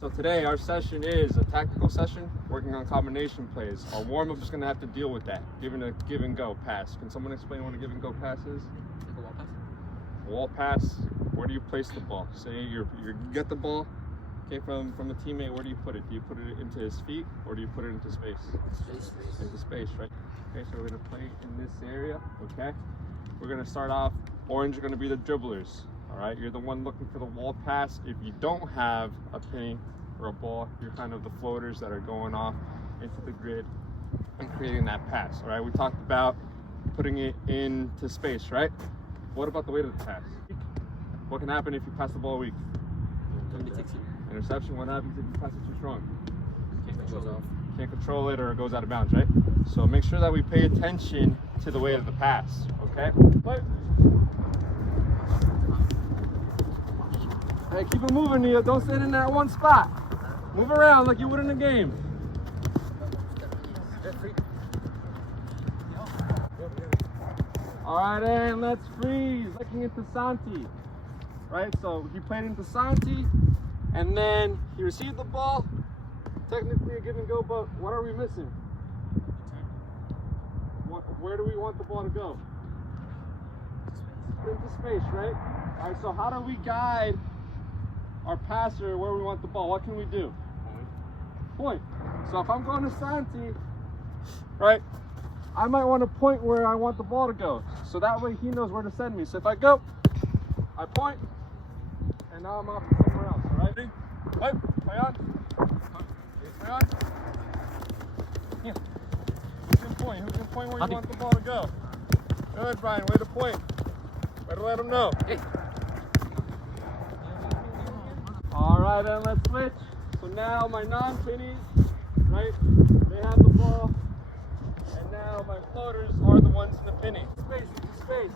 So today our session is a tactical session working on combination plays. Our warm-up is going to have to deal with that, given a give and go pass. Can someone explain what a give and go pass is? Like a wall pass? A wall pass, where do you place the ball? Say you get the ball, okay, from a teammate, where do you put it? Do you put it into his feet or do you put it into space? Space. Into space, right? Okay, so we're going to play in this area, okay? We're going to start off, orange are going to be the dribblers. All right, you're the one looking for the wall pass. If you don't have a penny or a ball, you're kind of the floaters that are going off into the grid and creating that pass. All right, we talked about putting it into space, right? What about the weight of the pass? What can happen if you pass the ball weak? Somebody takes it. Interception. What happens if you pass it too strong? Can't control it. Can't control it or it goes out of bounds, right? So make sure that we pay attention to the weight of the pass, okay? But hey, keep it moving, Nia. Don't sit in that one spot. Move around like you would in a game. All right, and let's freeze. Looking into Santi, right? So he played into Santi, and then he received the ball. Technically a give and go, but what are we missing? Where do we want the ball to go? Into space, right? All right, so how do we guide our passer where we want the ball? What can we do? Point. So if I'm going to Santi, right, I might want to point where I want the ball to go. So that way he knows where to send me. So if I go, I point, and now I'm off to somewhere else, all right? Play on. Play on. Here. Who can point? Who can point where you want the ball to go? Good, Brian. Way to point. Way to let him know. Hey. All right, then let's switch. So now my non-pennies, right, they have the ball. And now my floaters are the ones in the penny. Space, into space.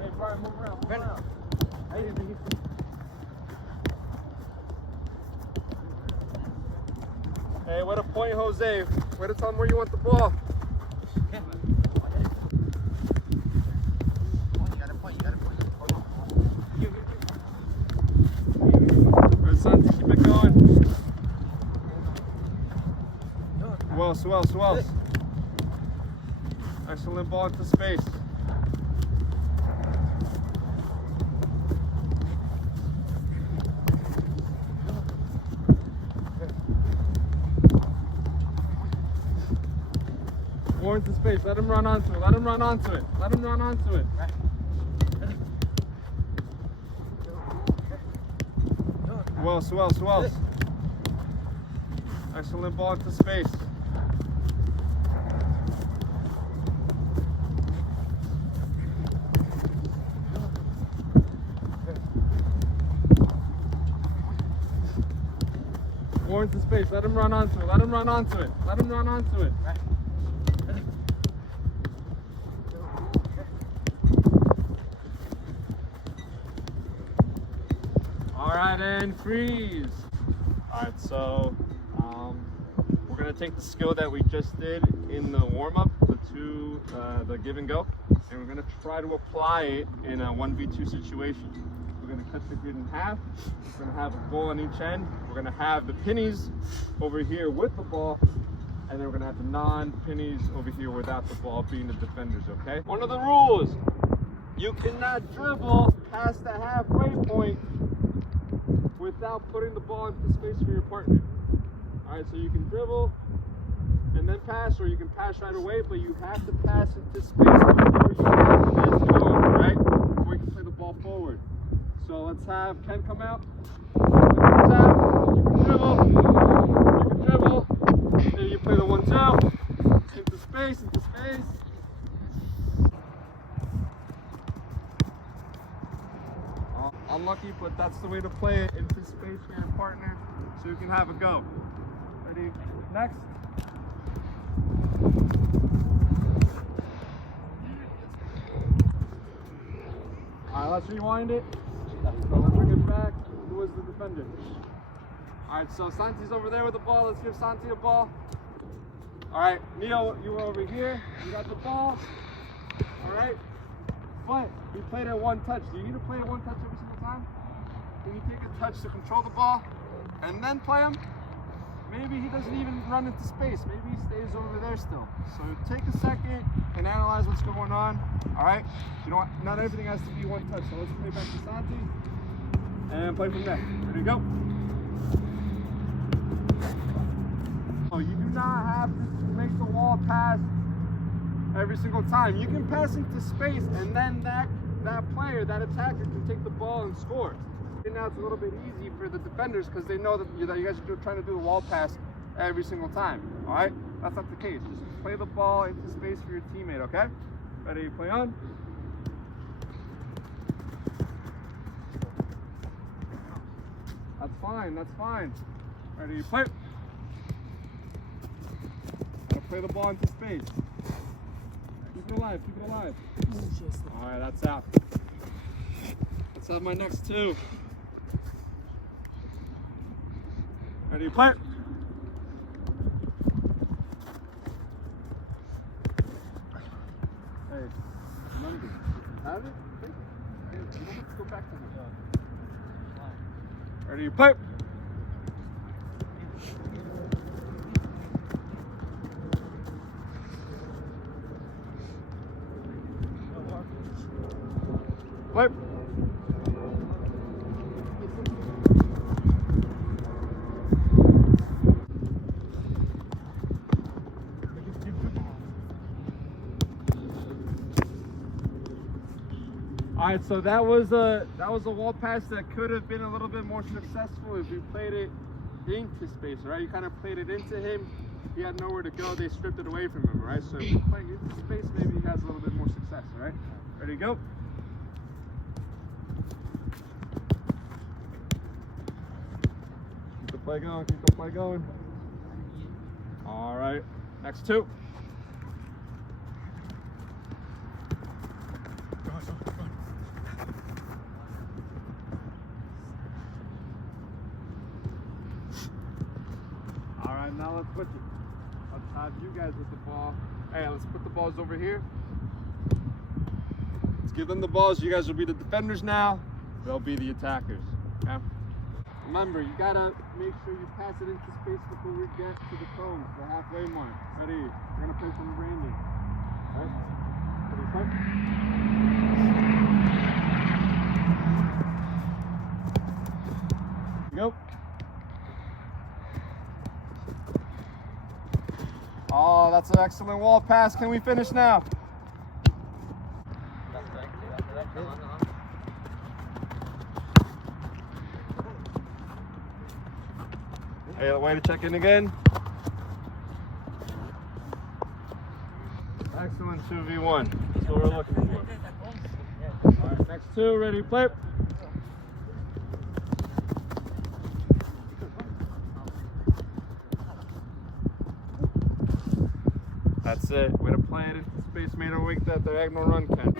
Hey, Brian, move around, move around. Hey, what a point, Jose. Way to tell him where you want the ball. Santi, keep it going. Who else? Excellent ball into space. More into space. Let him run onto it. Let him run onto it. Let him run onto it. Who else? Excellent ball into space. More into space. Let him run onto it. Let him run onto it. Let him run onto it. All right, and freeze. All right, so we're gonna take the skill that we just did in the warm-up, the give and go, and we're gonna try to apply it in a 1v2 situation. We're gonna cut the grid in half. We're gonna have a ball on each end. We're gonna have the pennies over here with the ball, and then we're gonna have the non-pennies over here without the ball, being the defenders, okay? One of the rules, you cannot dribble past the halfway point without putting the ball into space for your partner. All right, so you can dribble and then pass, or you can pass right away, but you have to pass into space before you have this going, right? Before you can play the ball forward. So let's have Ken come out. Comes out. You can dribble. Then you play the 1-2 into space. Unlucky, but that's the way to play it, into space for your partner, so you can have a go. Ready? Next. All right, let's rewind it. So let's bring it back. Who is the defender? All right, so Santi's over there with the ball. Let's give Santi a ball. All right, Neil, you were over here. You got the ball. All right. But we played at one touch. Do you need to play at one touch every single time? Can you take a touch to control the ball and then play him? Maybe he doesn't even run into space. Maybe he stays over there still. So take a second and analyze what's going on. All right? You know what? Not everything has to be one touch. So let's play back to Santi and play from there. Ready to go? Oh, you do not have to make the wall pass every single time. You can pass into space, and then that player, that attacker, can take the ball and score. And now it's a little bit easy for the defenders because they know that you guys are trying to do the wall pass every single time. All right, that's not the case. Just play the ball into space for your teammate. Okay, ready? Play on. That's fine. That's fine. Ready? Play. Gotta play the ball into space. Keep it alive. Keep it alive. All right, that's out. Let's have my next two. Ready, play. Hey, remember, have it? Take it. You don't have to go back to him. Ready, play. Play. All right, so that was a wall pass that could have been a little bit more successful if we played it into space, right? You kind of played it into him. He had nowhere to go. They stripped it away from him, right? So if you're playing into space, maybe he has a little bit more success, all right? Ready to go? Keep the play going. Keep the play going. All right, next two. All right, now let's switch it. Let's have you guys with the ball. Hey, let's put the balls over here. Let's give them the balls. You guys will be the defenders now. They'll be the attackers. Okay? Remember, you gotta make sure you pass it into space before we get to the cones, the halfway mark. Ready? We're gonna play from the branding. All right? Ready, start. Go. Oh, that's an excellent wall pass. Can we finish now? Hey, way to check in again. Excellent 2v1. That's what we're looking for. All right, next two, ready, play. That's it. Way to play it into space, made her wake that diagonal run, Ken.